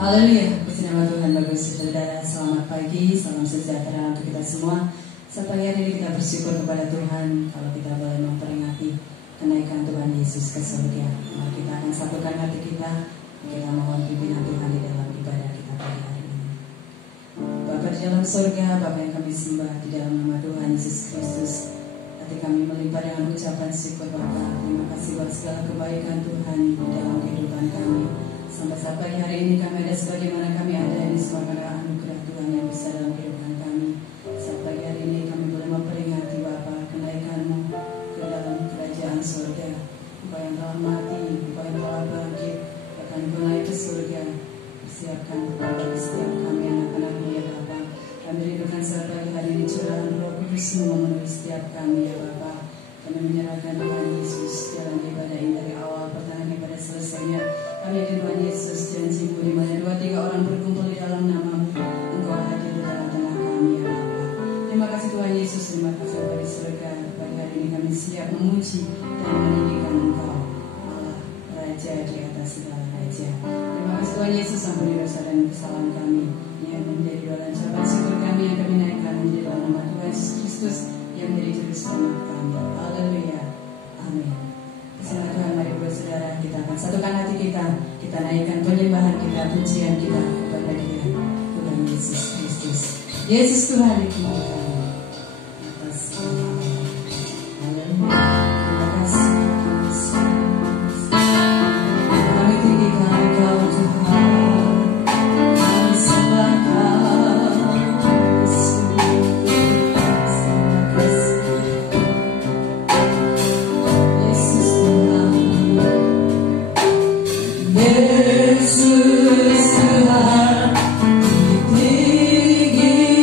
Haleluya, puji nama Tuhan. Bagus saudara, selamat pagi, salam sejahtera untuk kita semua. Sampai hari ini kita bersyukur kepada Tuhan kalau kita boleh memperingati kenaikan Tuhan Yesus ke surga. Mari kita akan satukan hati kita mohon pimpinan Tuhan di dalam ibadah kita pagi hari ini. Bapa di dalam surga, Bapa yang kami sembah di dalam nama Tuhan Yesus Kristus, hati kami melimpah dengan ucapan syukur Bapa. Terima kasih buat segala kebaikan Tuhan di dalam kehidupan kami. Sampai hari ini kami ada sebagaimana kami ada, ini semua karena anugerah Tuhan yang besar dalam kehidupan kami. Sampai hari ini kami boleh memperingati Bapa kenaikan-Mu ke dalam kerajaan surga. Engkau yang telah mati, Engkau yang telah bangkit, akan Engkau naik ke surga. Persiapkan bagi setiap kami anak-anak-Mu ya Bapa. Kami rindukan sampai hari ini curahan Roh Kudus-Mu memenuhi setiap kami ya Bapa. Kami menyerahkan Tuhan Yesus jalan ibadah ini dari awal pertengahan pada selesainya. Kami yakin Tuhan Yesus janji-Mu di mana 2-3 orang berkumpul di dalam nama-Mu, Engkau hadir di tengah-tengah kami ya Bapa. Terima kasih Tuhan Yesus, terima kasih Bapa di surga. Pada hari ini kami siap memuji dan meninggikan Engkau, Allah Raja di atas segala raja. Terima kasih Tuhan Yesus, ampuni dosa dan kesalahan kami yang menjadi doa dan ucapan syukur kami yang kami naikkan di dalam nama Tuhan Yesus Kristus yang menjadi juru selamat kami. Haleluya, amin. Kesalahan Tuhan, mari saudara, kita akan satukan hati kita naikkan penyembahan kita, pujian kita kepada Dia, Tuhan Yesus Kristus. Yesus Tuhan dimuliakan atas segala. Haleluya. Terima kasih Yesus. Kami tinggikan Engkau Tuhan, kami sembah Kau Yesus. Terima kasih Yesus Tuhan. Yesus Tuhan, ditinggikan.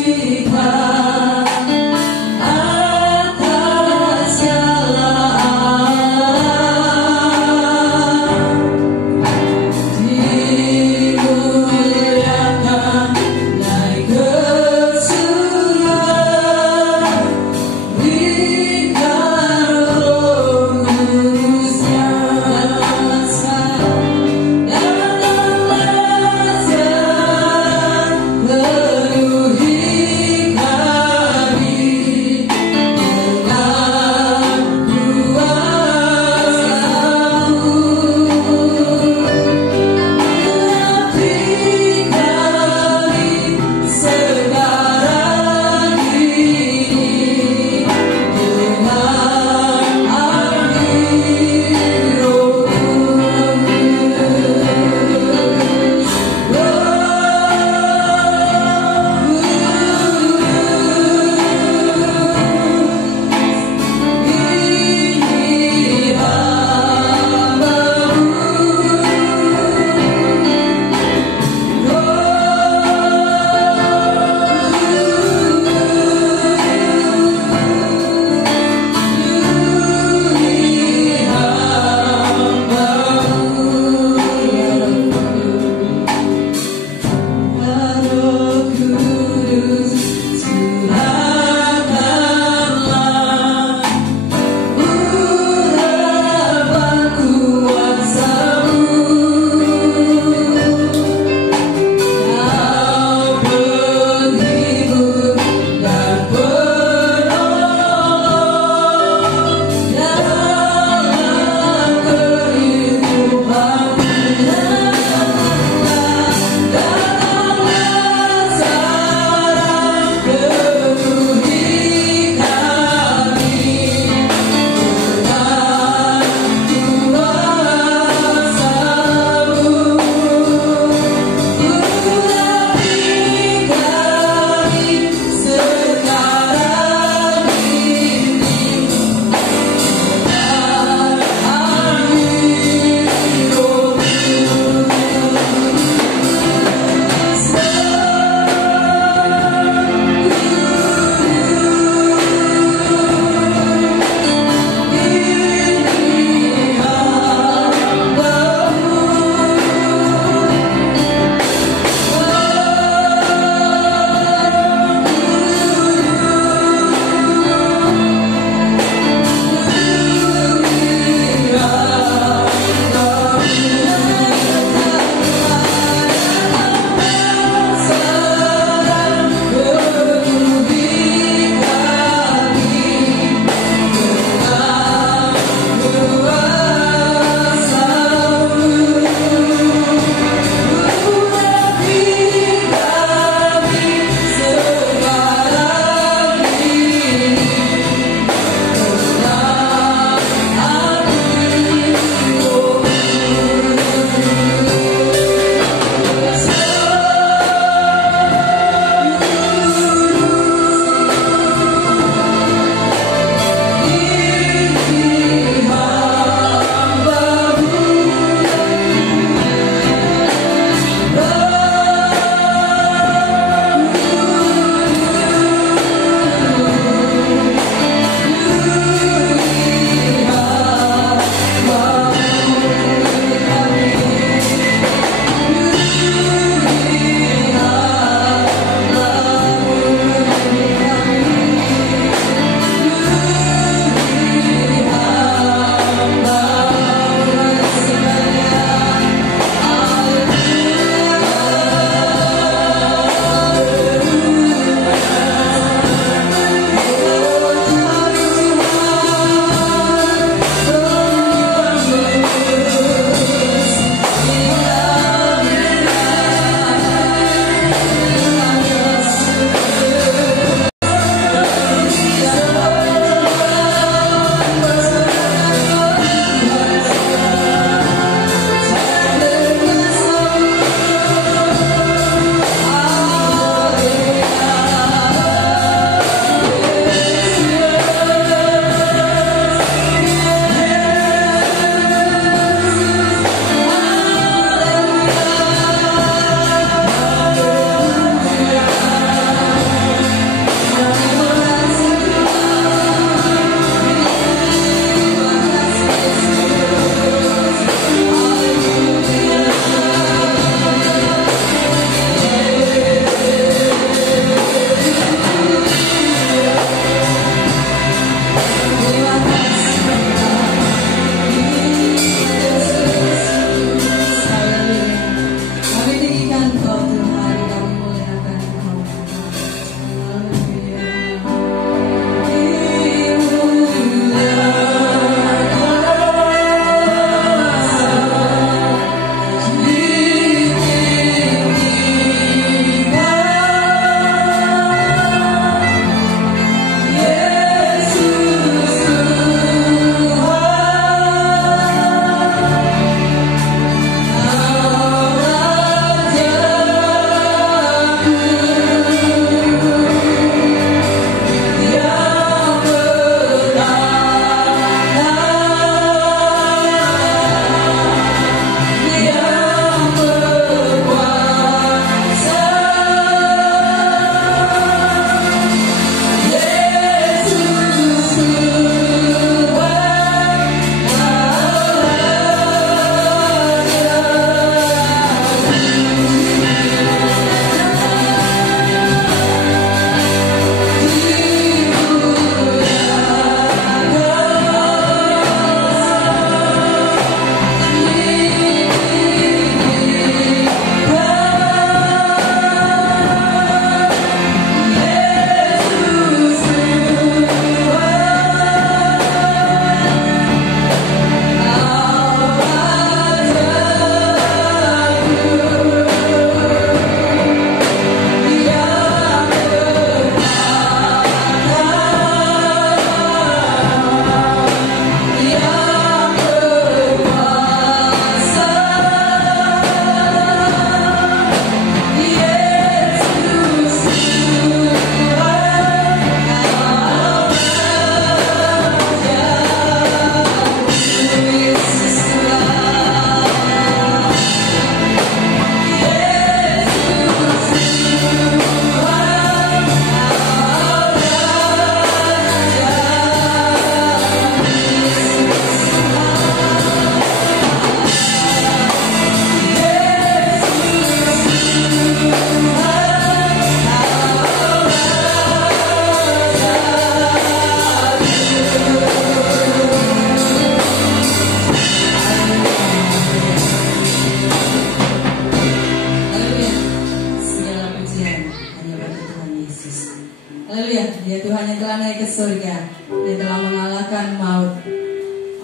Haleluya, dia Tuhan yang telah naik ke surga. Dia telah mengalahkan maut.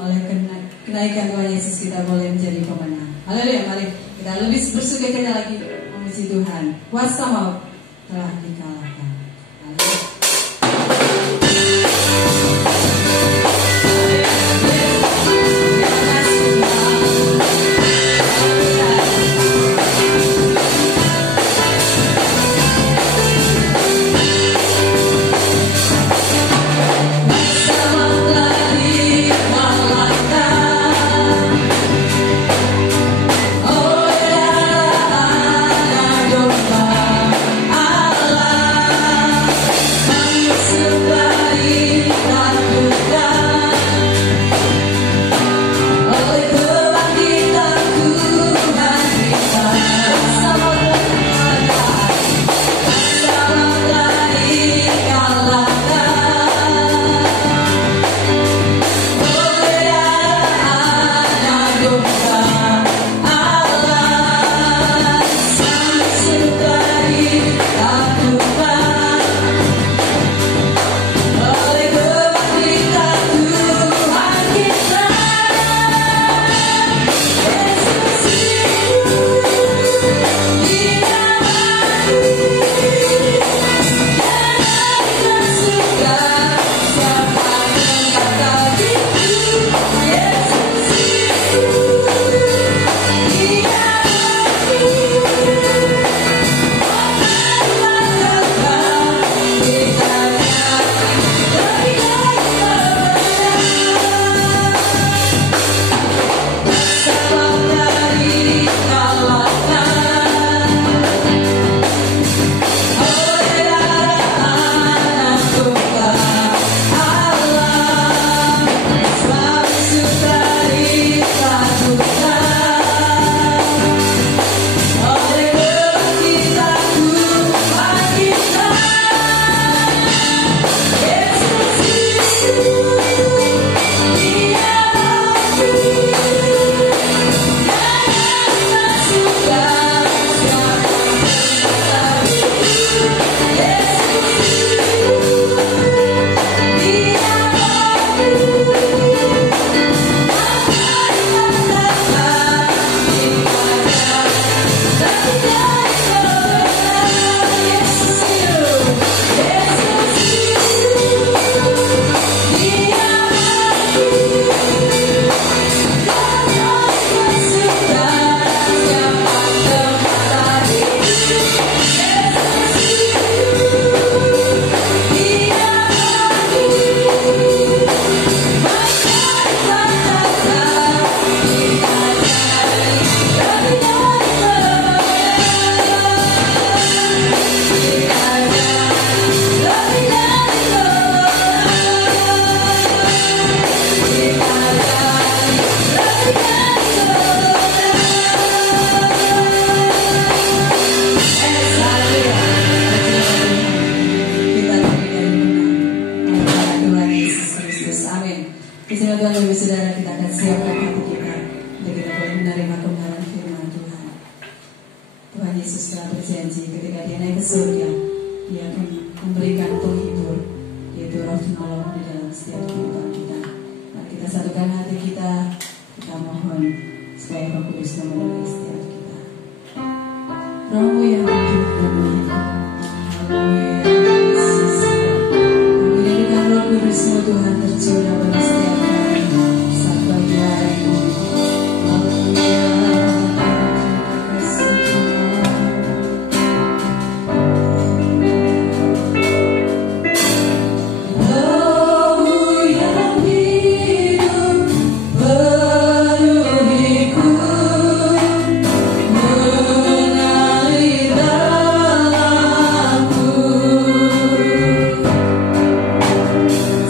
Oleh kenaikan Tuhan Yesus kita boleh menjadi pemenang. Haleluya, mari kita lebih bersukacita lagi memuji Tuhan. Kuasa maut telah dikalahkan. Haleluya.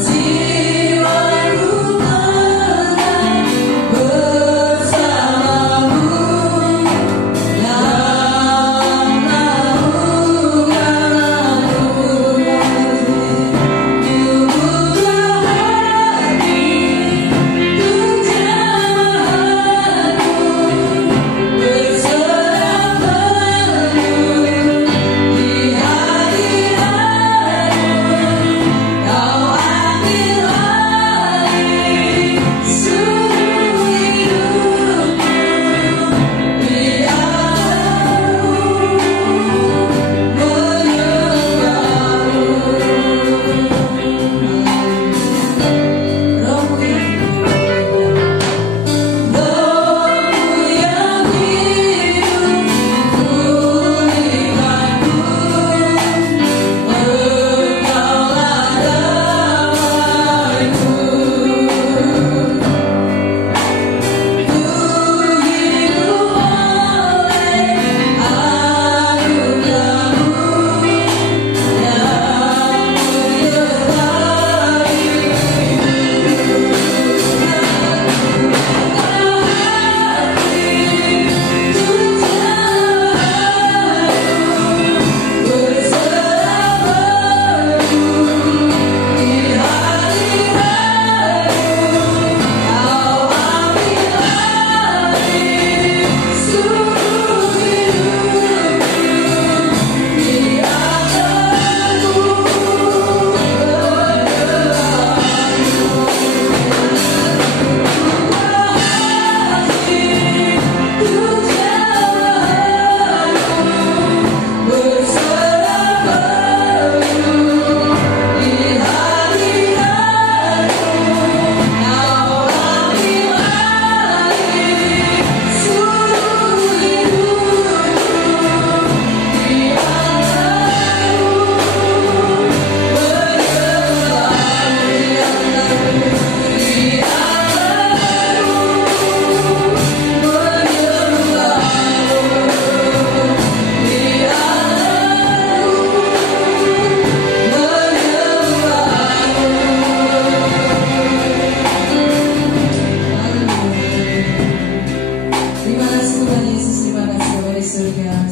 Jiwaku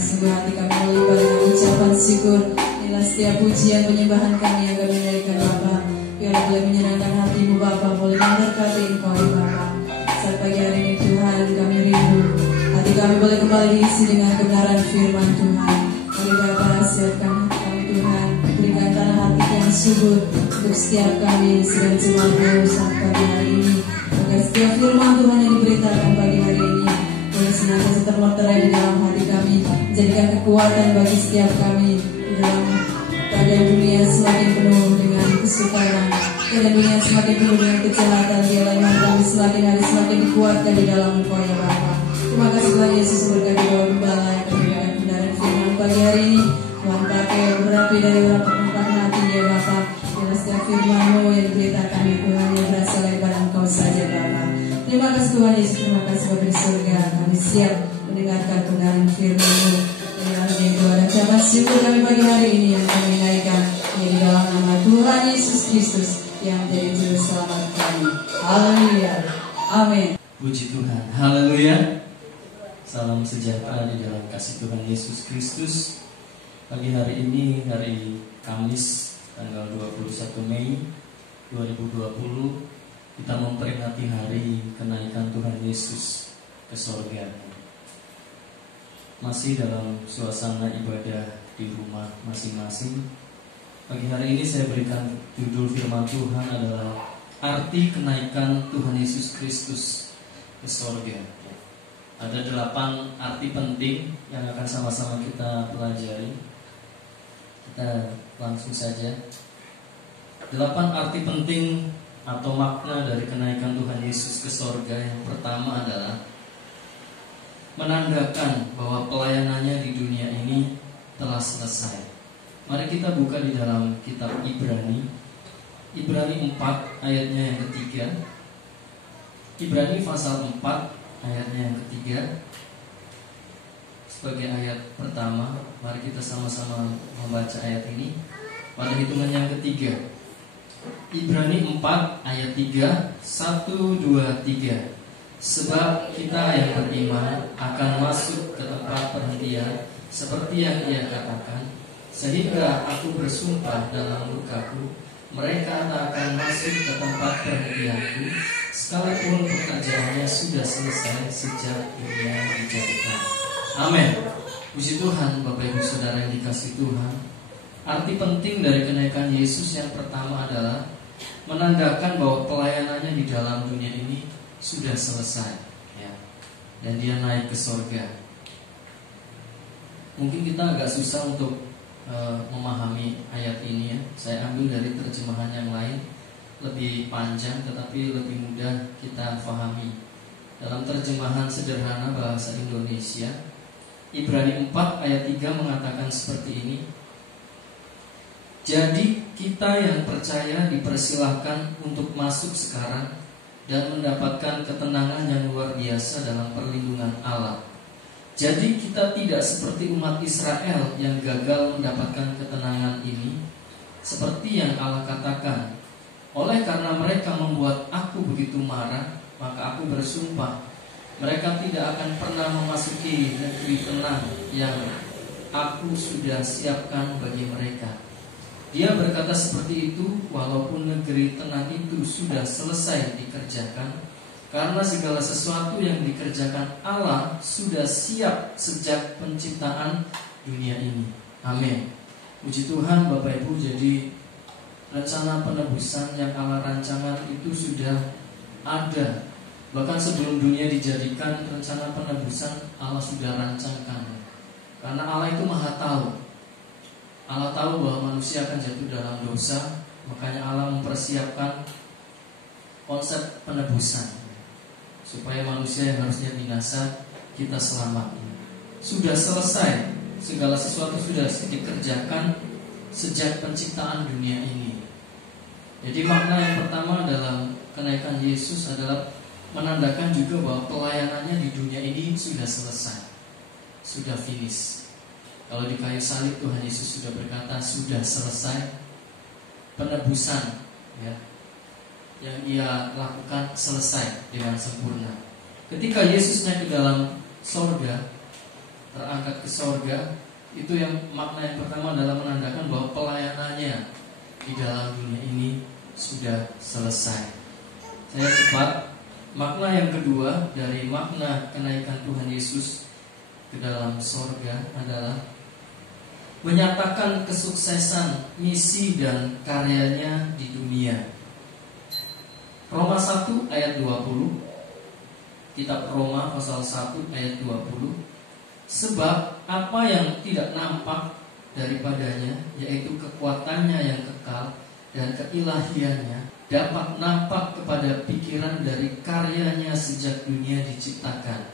sungguh hati kami melimpah dengan ucapan syukur. Inilah setiap pujian penyembahan kami yang kami naikkan Bapa. Biar boleh menyenangkan hatimu Bapa, boleh memberkati Engkau ya Bapa. Saat pagi hari ini Tuhan kami rindu hati kami boleh kembali diisi dengan kebenaran firman Tuhan. Mari Bapa siapkan kami Tuhan, berikan tanah hati yang subur untuk setiap kami sedang jemaatmu saat pagi hari ini. Agar setiap firman Tuhan yang diberitakan pagi hari ini boleh senantiasa termeterai di dalam hati kami, menjadikan kekuatan bagi setiap kami di dalam keadaan dunia semakin penuh dengan kesukaran, keadaan dunia semakin penuh dengan kejahatan. Biarlah iman kami semakin hari semakin dikuatkan di dalam Engkau ya Bapa. Terima kasih Tuhan Yesus berkati bahwa gembala yang memberikan kebenaran firman pagi hari ini. Tuhan pakai berapi dari beberapa tempat hati ya Bapa. Biarlah setiap firman-Mu yang diberitakan ya Tuhan yang berasal daripada Engkau saja Bapa. Terima kasih Tuhan Yesus, terima kasih Bapa di surga. Kami siap mendengarkan kebenaran firman-Mu. Yang doa dan ucapan syukur kami pagi hari ini yang kami naikkan di dalam nama Tuhan Yesus Kristus yang menjadi juru selamat kami. Haleluya. Amin. Puji Tuhan. Haleluya. Salam sejahtera di dalam kasih Tuhan Yesus Kristus. Pagi hari ini hari Kamis tanggal 21 Mei 2020 kita memperingati hari kenaikan Tuhan Yesus ke sorga. Masih dalam suasana ibadah di rumah masing-masing. Pagi hari ini saya berikan judul firman Tuhan adalah arti kenaikan Tuhan Yesus Kristus ke sorga. Ada 8 arti penting yang akan sama-sama kita pelajari. Kita langsung saja. 8 arti penting atau makna dari kenaikan Tuhan Yesus ke sorga. Yang pertama adalah menandakan bahwa pelayanannya di dunia ini telah selesai. Mari kita buka di dalam kitab Ibrani 4 ayatnya yang ketiga. Ibrani pasal 4 ayatnya yang ketiga sebagai ayat pertama. Mari kita sama-sama membaca ayat ini pada hitungan yang ketiga. Ibrani 4 ayat 3, 1, 2, 3. Sebab kita yang beriman akan masuk ke tempat perhentian seperti yang ia katakan, sehingga aku bersumpah dalam lukaku, mereka tak akan masuk ke tempat perhentianku, sekalipun pekerjaannya sudah selesai sejak dunia dijadikan. Amin. Puji Tuhan, Bapak Ibu Saudara yang dikasihi Tuhan. Arti penting dari kenaikan Yesus yang pertama adalah menandakan bahwa pelayanannya di dalam dunia ini sudah selesai ya. Dan dia naik ke sorga. Mungkin kita agak susah untuk memahami ayat ini ya. Saya ambil dari terjemahan yang lain, lebih panjang tetapi lebih mudah kita pahami. Dalam terjemahan sederhana bahasa Indonesia, Ibrani 4 ayat 3 mengatakan seperti ini. Jadi kita yang percaya dipersilahkan untuk masuk sekarang dan mendapatkan ketenangan yang luar biasa dalam perlindungan Allah. Jadi kita tidak seperti umat Israel yang gagal mendapatkan ketenangan ini, seperti yang Allah katakan, oleh karena mereka membuat aku begitu marah, maka aku bersumpah, mereka tidak akan pernah memasuki negeri tenang yang aku sudah siapkan bagi mereka. Dia berkata seperti itu, walaupun negeri tenang itu sudah selesai dikerjakan, karena segala sesuatu yang dikerjakan Allah sudah siap sejak penciptaan dunia ini. Amin. Puji Tuhan Bapak Ibu. Jadi rencana penebusan yang Allah rancangkan itu sudah ada. Bahkan sebelum dunia dijadikan, rencana penebusan Allah sudah rancangkan. Karena Allah itu maha tahu. Allah tahu bahwa manusia akan jatuh dalam dosa, makanya Allah mempersiapkan konsep penebusan supaya manusia yang harusnya binasa kita selamat. Sudah selesai, segala sesuatu sudah dikerjakan sejak penciptaan dunia ini. Jadi makna yang pertama dalam kenaikan Yesus adalah menandakan juga bahwa pelayanannya di dunia ini sudah selesai, sudah finish. Kalau di kayu salib Tuhan Yesus sudah berkata sudah selesai penebusan ya, yang ia lakukan selesai dengan sempurna. Ketika Yesus naik ke dalam sorga, terangkat ke sorga, itu yang makna yang pertama adalah menandakan bahwa pelayanannya di dalam dunia ini sudah selesai. Saya cepat. Makna yang kedua dari makna kenaikan Tuhan Yesus ke dalam sorga adalah menyatakan kesuksesan misi dan karyanya di dunia. Roma 1 ayat 20. Kitab Roma pasal 1 ayat 20. Sebab apa yang tidak nampak daripadanya, yaitu kekuatannya yang kekal dan keilahiannya, dapat nampak kepada pikiran dari karyanya sejak dunia diciptakan,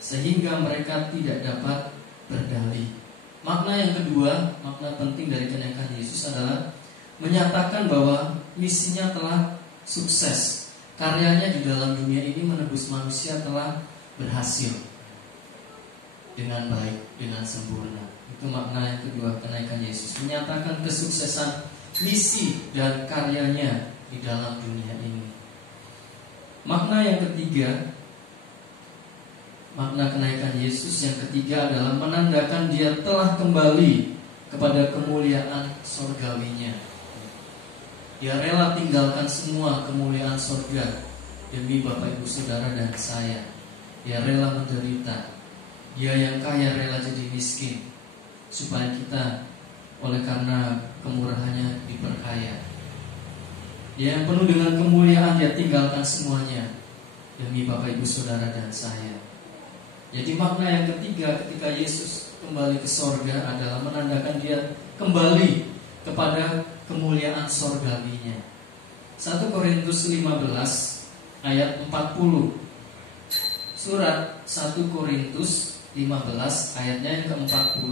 sehingga mereka tidak dapat berdalih. Makna yang kedua, makna penting dari kenaikan Yesus adalah menyatakan bahwa misinya telah sukses. Karyanya di dalam dunia ini menebus manusia telah berhasil dengan baik, dengan sempurna. Itu makna yang kedua kenaikan Yesus, menyatakan kesuksesan misi dan karyanya di dalam dunia ini. Makna yang ketiga, makna kenaikan Yesus yang ketiga adalah menandakan Dia telah kembali kepada kemuliaan sorgawinya. Dia rela tinggalkan semua kemuliaan sorga demi Bapak Ibu Saudara dan saya. Dia rela menderita. Dia yang kaya rela jadi miskin, supaya kita oleh karena kemurahannya diperkaya. Dia yang penuh dengan kemuliaan, Dia tinggalkan semuanya demi Bapak Ibu Saudara dan saya. Jadi makna yang ketiga ketika Yesus kembali ke sorga adalah menandakan Dia kembali kepada kemuliaan sorgawinya. 1 Korintus 15 ayat 40. Surat 1 Korintus 15 ayatnya yang ke-40.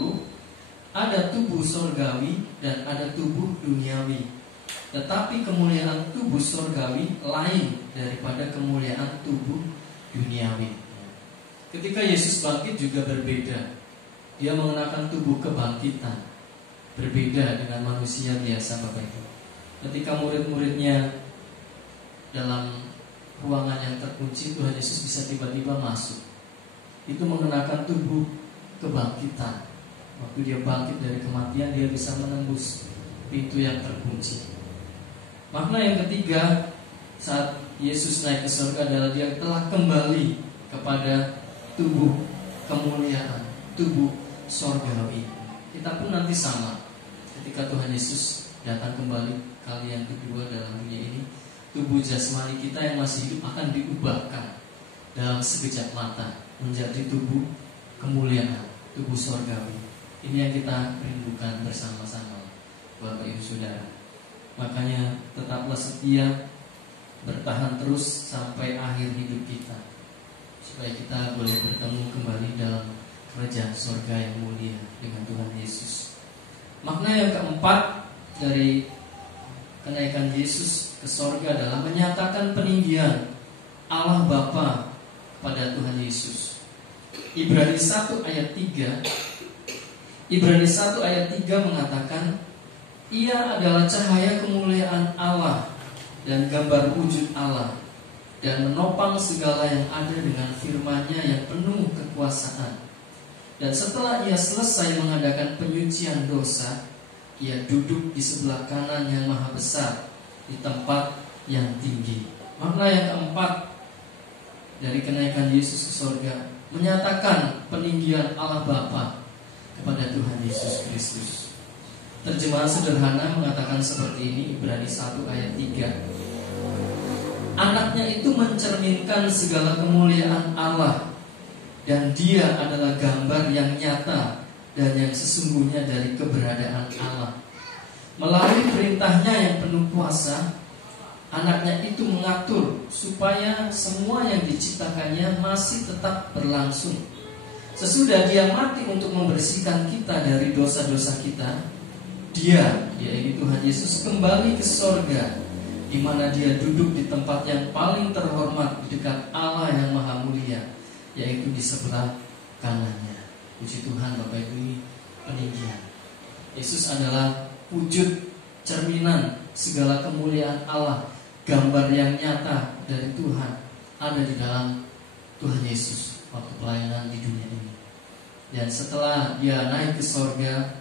Ada tubuh sorgawi dan ada tubuh duniawi, tetapi kemuliaan tubuh sorgawi lain daripada kemuliaan tubuh duniawi. Ketika Yesus bangkit juga berbeda. Dia mengenakan tubuh kebangkitan, berbeda dengan manusia biasa, Bapak Ibu. Ketika murid-muridnya dalam ruangan yang terkunci, Tuhan Yesus bisa tiba-tiba masuk. Itu mengenakan tubuh kebangkitan. Waktu Dia bangkit dari kematian, Dia bisa menembus pintu yang terkunci. Makna yang ketiga saat Yesus naik ke surga adalah Dia telah kembali kepada tubuh kemuliaan, tubuh sorgawi. Kita pun nanti sama. Ketika Tuhan Yesus datang kembali kali yang kedua dalam dunia ini, tubuh jasmani kita yang masih hidup akan diubahkan dalam sekejap mata menjadi tubuh kemuliaan, tubuh sorgawi. Ini yang kita rindukan bersama-sama, Bapak Ibu Saudara. Makanya tetaplah setia, bertahan terus sampai akhir hidup kita, supaya kita boleh bertemu kembali dalam kerajaan sorga yang mulia dengan Tuhan Yesus. Makna yang keempat dari kenaikan Yesus ke sorga adalah menyatakan peninggian Allah Bapa pada Tuhan Yesus. Ibrani 1 ayat 3 mengatakan, Ia adalah cahaya kemuliaan Allah dan gambar wujud Allah, dan menopang segala yang ada dengan firman-Nya yang penuh kekuasaan. Dan setelah Ia selesai mengadakan penyucian dosa, Ia duduk di sebelah kanan yang maha besar, di tempat yang tinggi. Makna yang keempat dari kenaikan Yesus ke surga, menyatakan peninggian Allah Bapa kepada Tuhan Yesus Kristus. Terjemahan sederhana mengatakan seperti ini, Ibrani 1 ayat 3. Anaknya itu mencerminkan segala kemuliaan Allah, dan Dia adalah gambar yang nyata dan yang sesungguhnya dari keberadaan Allah. Melalui perintahnya yang penuh kuasa, anaknya itu mengatur supaya semua yang diciptakannya masih tetap berlangsung. Sesudah Dia mati untuk membersihkan kita dari dosa-dosa kita, Dia, yaitu Tuhan Yesus, kembali ke sorga, di mana Dia duduk di tempat yang paling terhormat di dekat Allah yang maha mulia, yaitu di sebelah kanannya. Puji Tuhan, Bapak Ibu, ini peninggian. Yesus adalah wujud cerminan segala kemuliaan Allah, gambar yang nyata dari Tuhan ada di dalam Tuhan Yesus waktu pelayanan di dunia ini. Dan setelah dia naik ke sorga,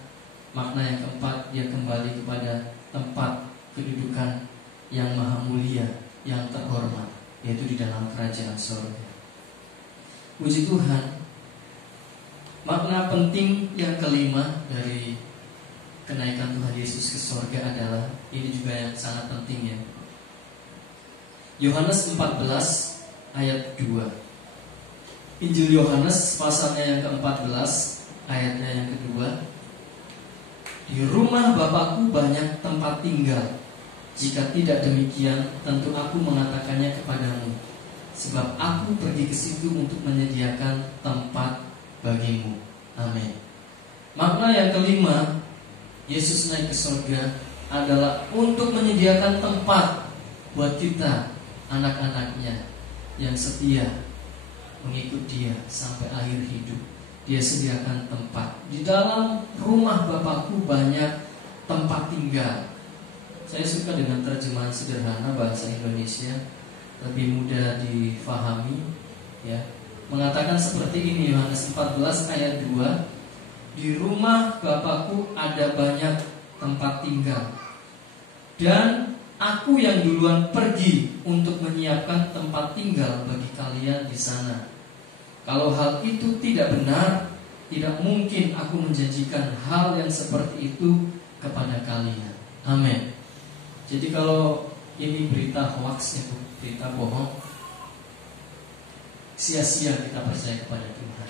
makna yang keempat, dia kembali kepada tempat kedudukan yang maha mulia, yang terhormat, yaitu di dalam kerajaan sorga. Puji Tuhan. Makna penting yang kelima dari kenaikan Tuhan Yesus ke sorga adalah, ini juga yang sangat penting ya, Yohanes 14 ayat 2. Injil Yohanes pasalnya yang ke-14 ayatnya yang kedua. Di rumah Bapakku banyak tempat tinggal. Jika tidak demikian, tentu aku mengatakannya kepadamu. Sebab aku pergi ke situ untuk menyediakan tempat bagimu. Amin. Makna yang kelima, Yesus naik ke surga adalah untuk menyediakan tempat buat kita, anak-anaknya yang setia mengikut dia sampai akhir hidup. Dia sediakan tempat. Di dalam rumah Bapakku banyak tempat tinggal. Saya suka dengan terjemahan sederhana bahasa Indonesia, lebih mudah difahami ya. Mengatakan seperti ini, Yohanes 14 ayat 2. Di rumah Bapakku ada banyak tempat tinggal, dan aku yang duluan pergi untuk menyiapkan tempat tinggal bagi kalian di sana. Kalau hal itu tidak benar, tidak mungkin aku menjanjikan hal yang seperti itu kepada kalian. Amin. Jadi kalau ini berita hoax, ya, berita bohong, sia-sia kita percaya kepada Tuhan.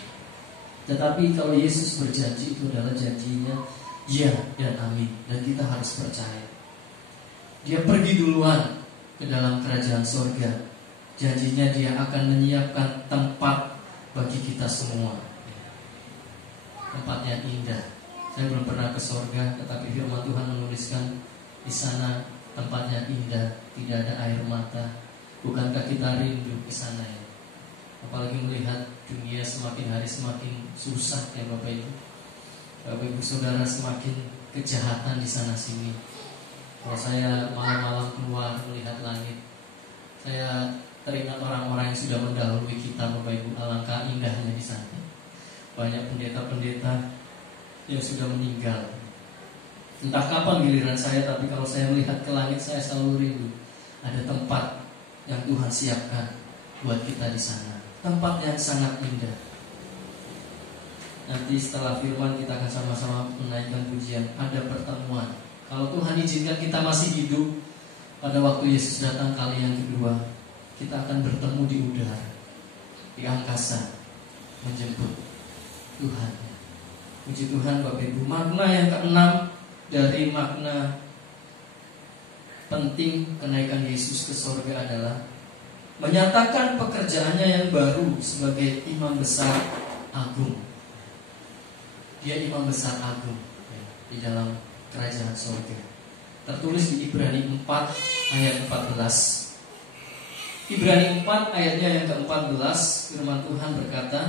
Tetapi kalau Yesus berjanji, itu adalah janjinya ya dan amin, dan kita harus percaya. Dia pergi duluan ke dalam kerajaan surga. Janjinya dia akan menyiapkan tempat bagi kita semua. Tempatnya indah. Saya belum pernah ke surga, tetapi firman Tuhan menuliskan di sana tempatnya indah, tidak ada air mata. Bukankah kita rindu ke sana ya? Apalagi melihat dunia semakin hari semakin susah ya Bapak Ibu. Bapak Ibu Saudara, semakin kejahatan di sana sini. Kalau saya malam-malam keluar melihat langit, saya teringat orang-orang yang sudah mendahului kita, Bapak Ibu. Alangkah indahnya di sana. Banyak pendeta-pendeta yang sudah meninggal. Entah kapan giliran saya, tapi kalau saya melihat ke langit, saya selalu rindu. Ada tempat yang Tuhan siapkan buat kita di sana. Tempat yang sangat indah. Nanti setelah firman kita akan sama-sama menaikkan pujian. Ada pertemuan. Kalau Tuhan izinkan kita masih hidup, pada waktu Yesus datang kali yang kedua, kita akan bertemu di udara, di angkasa, menjemput Tuhan. Puji Tuhan Bapak Ibu. Makna yang keenam dari makna penting kenaikan Yesus ke surga adalah menyatakan pekerjaannya yang baru sebagai imam besar agung. Dia imam besar agung di dalam kerajaan surga. Tertulis di Ibrani 4 ayat 14. Ibrani 4 ayatnya yang ke-14, firman Tuhan berkata,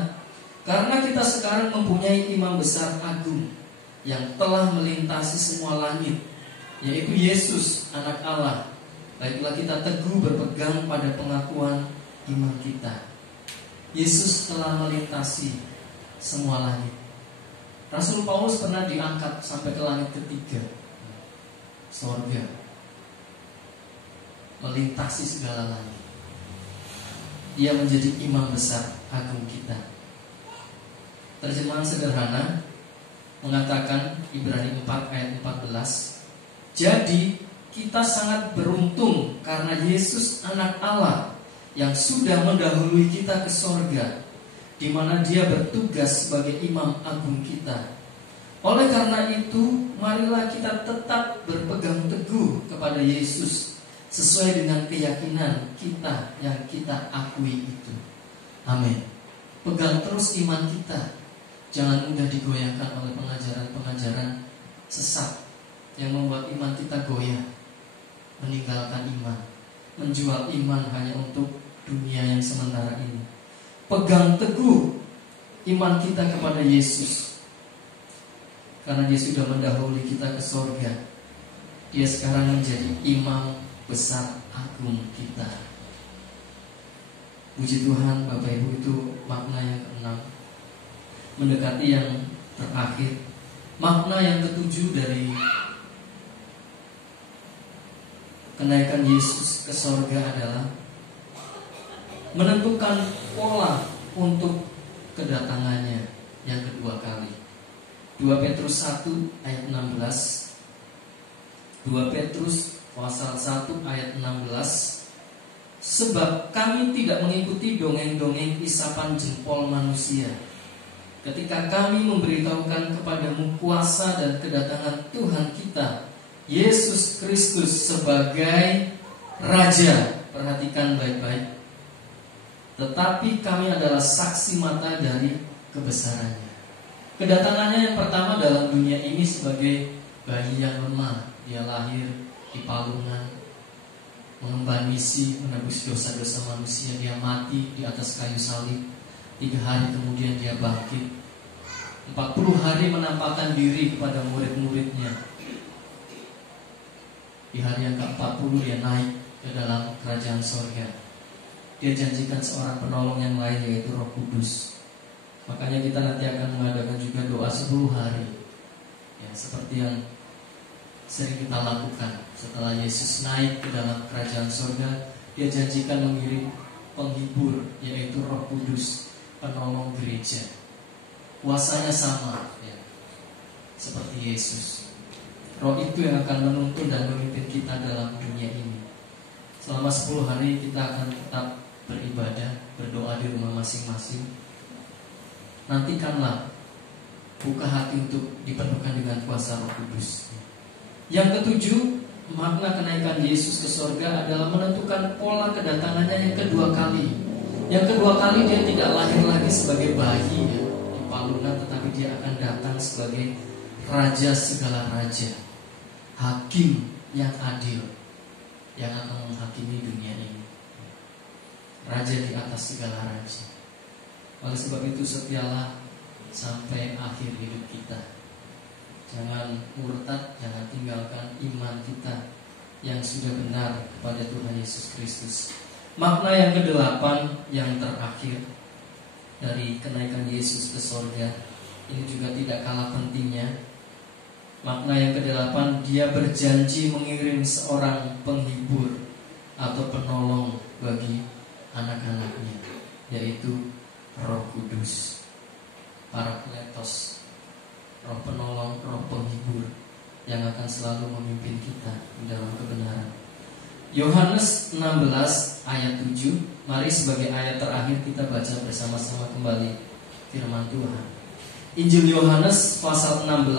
karena kita sekarang mempunyai imam besar agung yang telah melintasi semua langit, yaitu Yesus anak Allah. Baiklah kita teguh berpegang pada pengakuan iman kita. Yesus telah melintasi semua langit. Rasul Paulus pernah diangkat sampai ke langit ketiga, surga, melintasi segala langit. Dia menjadi imam besar agung kita. Terjemahan sederhana mengatakan, Ibrani 4 ayat 14, jadi kita sangat beruntung karena Yesus anak Allah yang sudah mendahului kita ke sorga, di mana dia bertugas sebagai imam agung kita. Oleh karena itu, marilah kita tetap berpegang teguh kepada Yesus sesuai dengan keyakinan kita yang kita akui itu. Amin. Pegang terus iman kita. Jangan mudah digoyahkan oleh pengajaran-pengajaran sesat yang membuat iman kita goyah, meninggalkan iman, menjual iman hanya untuk dunia yang sementara ini. Pegang teguh iman kita kepada Yesus, karena dia sudah mendahului kita ke surga. Dia sekarang menjadi imam besar agung kita. Puji Tuhan Bapak Ibu, itu makna yang keenam. mendekati yang terakhir. Makna yang ketujuh dari kenaikan Yesus ke sorga adalah menentukan pola untuk kedatangannya yang kedua kali. 2 Petrus 1 ayat 16. 2 Petrus pasal 1 ayat 16. Sebab kami tidak mengikuti dongeng-dongeng isapan jempol manusia ketika kami memberitahukan kepadamu kuasa dan kedatangan Tuhan kita Yesus Kristus sebagai Raja. Perhatikan baik-baik. Tetapi kami adalah saksi mata dari kebesarannya. Kedatangannya yang pertama dalam dunia ini sebagai bayi yang lemah. Dia lahir di palungan, mengemban misi menebus dosa-dosa manusia. Dia mati di atas kayu salib. 3 hari kemudian dia bangkit. 40 hari menampakkan diri kepada murid-muridnya. Di hari yang ke-40 dia naik ke dalam kerajaan sorga. Dia janjikan seorang penolong yang lain, yaitu Roh Kudus. Makanya kita nanti akan mengadakan juga doa 10 hari ya, seperti yang sering kita lakukan. Setelah Yesus naik ke dalam kerajaan sorga, dia janjikan mengirim penghibur, yaitu Roh Kudus, penolong gereja. Kuasanya sama ya, seperti Yesus. Roh itu yang akan menuntun dan memimpin kita dalam dunia ini. Selama 10 hari kita akan tetap beribadah, berdoa di rumah masing-masing. Nantikanlah, buka hati untuk dipenuhkan dengan kuasa Roh Kudus. Yang ketujuh, makna kenaikan Yesus ke sorga adalah menentukan pola kedatangannya yang kedua kali. Yang kedua kali dia tidak lahir lagi sebagai bayi ya, di palungan, tetapi dia akan datang sebagai Raja segala raja, Hakim yang adil, yang akan menghakimi dunia ini. Raja di atas segala raja. Oleh sebab itu setialah sampai akhir hidup kita. Jangan murtad, jangan tinggalkan iman kita yang sudah benar kepada Tuhan Yesus Kristus. Makna yang ke-8 yang terakhir dari kenaikan Yesus ke sorga, ini juga tidak kalah pentingnya. Makna yang ke-8, dia berjanji mengirim seorang penghibur atau penolong bagi anak-anaknya, yaitu Roh Kudus, Parakletos, Roh penolong, Roh penghibur yang akan selalu memimpin kita di dalam kebenaran. Yohanes 16 ayat 7. Mari sebagai ayat terakhir kita baca bersama-sama kembali firman Tuhan. Injil Yohanes pasal 16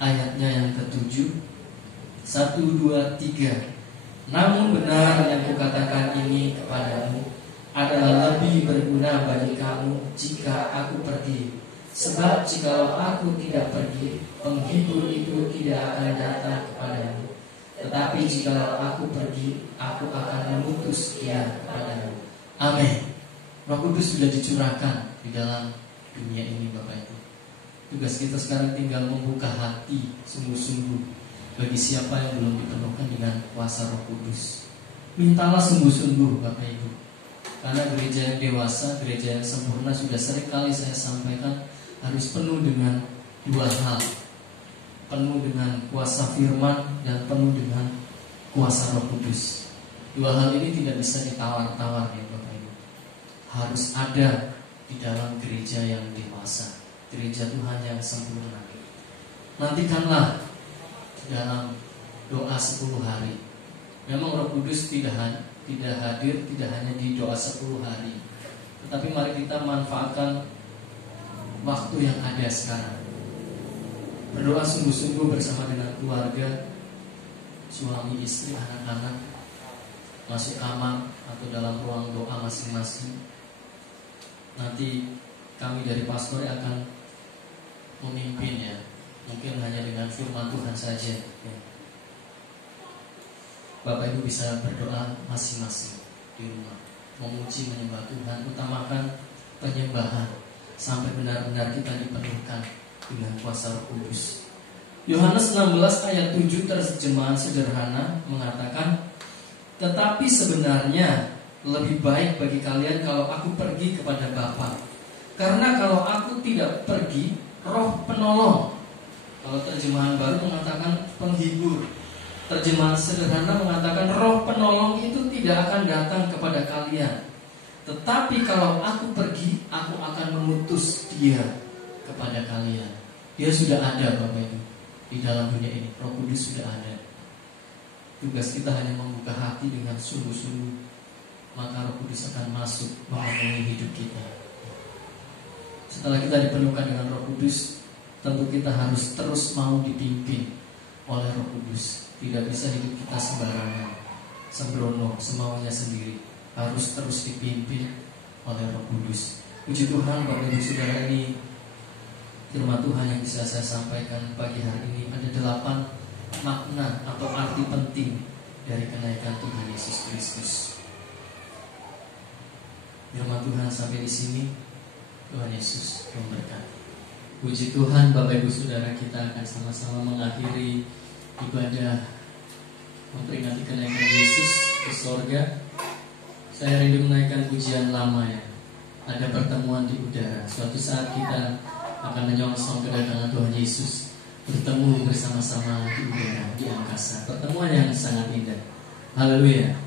ayatnya yang ke-7. 1, 2, 3. Namun benar yang kukatakan ini kepadamu adalah lebih berguna bagi kamu jika aku pergi. Sebab jikalau aku tidak pergi, penghibur itu tidak akan datang kepadamu. Tetapi jikalau aku pergi, aku akan mengutus dia kepadamu. Amin. Roh Kudus sudah dicurahkan di dalam dunia ini, Bapak Ibu. Tugas kita sekarang tinggal membuka hati sungguh-sungguh bagi siapa yang belum dipenuhkan dengan kuasa Roh Kudus. Mintalah sungguh-sungguh, Bapak Ibu. Karena gereja yang dewasa, gereja yang sempurna, sudah sering kali saya sampaikan, harus penuh dengan 2 hal. Penuh dengan kuasa firman dan penuh dengan kuasa Roh Kudus. 2 hal ini tidak bisa ditawar-tawar ya Bapak Ibu. Harus ada di dalam gereja yang dewasa, gereja Tuhan yang sempurna. Nantikanlah dalam doa 10 hari. Memang Roh Kudus tidak hadir tidak hanya di doa 10 hari, tetapi mari kita manfaatkan waktu yang ada sekarang. Berdoa sungguh-sungguh bersama dengan keluarga, suami, istri, anak-anak, masuk kamar atau dalam ruang doa masing-masing. Nanti kami dari pastor akan memimpin ya, mungkin hanya dengan firman Tuhan saja ya. Bapak Ibu bisa berdoa masing-masing di rumah, memuji menyembah Tuhan, utamakan penyembahan sampai benar-benar kita dipenuhkan dengan kuasa Roh Kudus. Yohanes 16 ayat 7 terjemahan sederhana mengatakan, tetapi sebenarnya lebih baik bagi kalian kalau aku pergi kepada Bapa, Karena kalau aku tidak pergi, roh penolong. Kalau terjemahan baru mengatakan penghibur. Terjemahan sederhana mengatakan roh penolong itu tidak akan datang kepada kalian. Tetapi kalau aku pergi, aku akan mengutus dia kepada kalian. Dia sudah ada Bapak Ibu di dalam dunia ini. Roh Kudus sudah ada. Tugas kita hanya membuka hati dengan sungguh-sungguh, maka Roh Kudus akan masuk memenuhi hidup kita. Setelah kita dipenuhkan dengan Roh Kudus, tentu kita harus terus mau dipimpin oleh Roh Kudus. Tidak bisa hidup kita sembarangan, sembrono, semaunya sendiri. Harus terus dipimpin oleh Roh Kudus. Puji Tuhan, Bapak Ibu Saudara, ini firman Tuhan yang bisa saya sampaikan pagi hari ini. Ada 8 makna atau arti penting dari kenaikan Tuhan Yesus Kristus. Firman Tuhan sampai di sini. Tuhan Yesus memberkati. Puji Tuhan, Bapak Ibu Saudara, kita akan sama-sama mengakhiri ibadah memperingati kenaikan Yesus ke sorga. Saya rindu menaikkan pujian lama ya. Ada pertemuan di udara. Suatu saat kita akan menyongsong kedatangan Tuhan Yesus, bertemu bersama-sama di udara, di angkasa. Pertemuan yang sangat indah. Haleluya.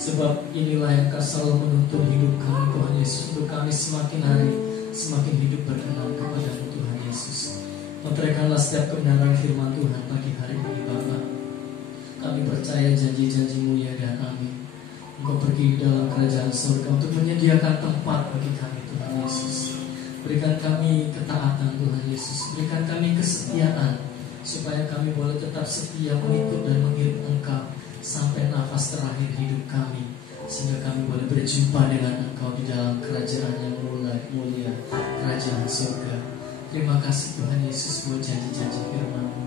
Sebab inilah yang akan selalu menuntun hidup kami, Tuhan Yesus, untuk kami semakin hari semakin hidup berkenan kepada-Mu, Tuhan Yesus. Meteraikanlah setiap kebenaran firman Tuhan pagi hari ini, Bapa. Kami percaya janji-janji-Mu ya dan amin. Engkau pergi dalam kerajaan surga untuk menyediakan tempat bagi kami, Tuhan Yesus. Berikan kami ketaatan, Tuhan Yesus. Berikan kami kesetiaan, supaya kami boleh tetap setia mengikut dan mengiring Engkau sampai nafas terakhir hidup kami, sehingga kami boleh berjumpa dengan Engkau di dalam kerajaan yang mulia, kerajaan surga. Terima kasih Tuhan Yesus buat janji-janji firman-Mu.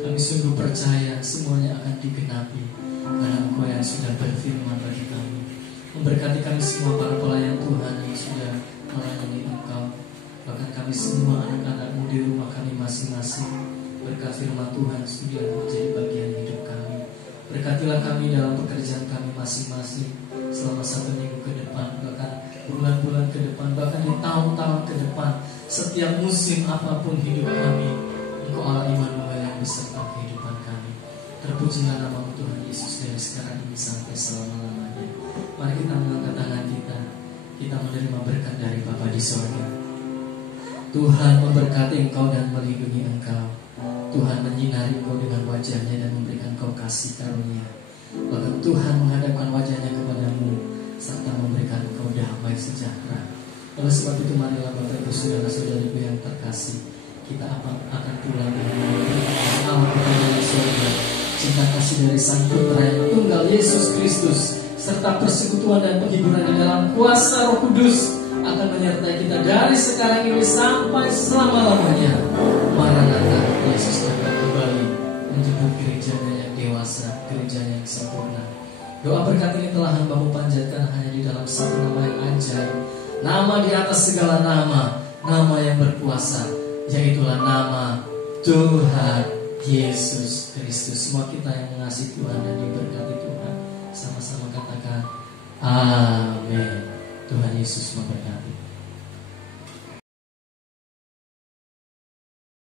Kami sungguh percaya semuanya akan digenapi, karena Engkau yang sudah berfirman bagi kami. Memberkati kami semua para pelayan Tuhan yang sudah melayani Engkau. Bahkan kami semua anak-anakmu di rumah kami masing-masing. Berkat firman Tuhan sudah menjadi bagian hidup kami. Berkatilah kami dalam pekerjaan kami masing-masing selama 1 minggu ke depan, bahkan bulan-bulan ke depan, bahkan di tahun-tahun ke depan. Setiap musim apapun hidup kami, Engkau Allah Immanuel yang beserta kehidupan kami. Terpujilah nama Tuhan Yesus dari sekarang ini sampai selama-lamanya. Mari kita mengangkat tangan kita. Kita menerima berkat dari Bapa di sorga. Tuhan memberkati engkau dan melindungi engkau. Tuhan menyinari engkau dengan wajahnya dan memberikan engkau kasih karunia. Bahkan Tuhan menghadapkan wajahnya kepadamu serta memberikan engkau damai sejahtera. Oleh sebab itu marilah Bapak Ibu saudara-saudariku yang terkasih, kita akan pulang dengan Allah di surga. Cinta kasih dari Sang Putra yang tunggal Yesus Kristus serta persekutuan dan penghiburan di dalam kuasa Roh Kudus akan menyertai kita dari sekarang ini sampai selama-lamanya. Maranatha, Yesus akan kembali menjemput gerejanya yang dewasa, gerejanya yang sempurna. Doa berkat ini telah hamba-Mu panjatkan hanya di dalam satu nama yang ajaib, nama di atas segala nama, nama yang berkuasa, yaitulah nama Tuhan Yesus Kristus. Semua kita yang mengasihi Tuhan dan diberkati Tuhan, sama-sama katakan amin. Tuhan Yesus memberkati.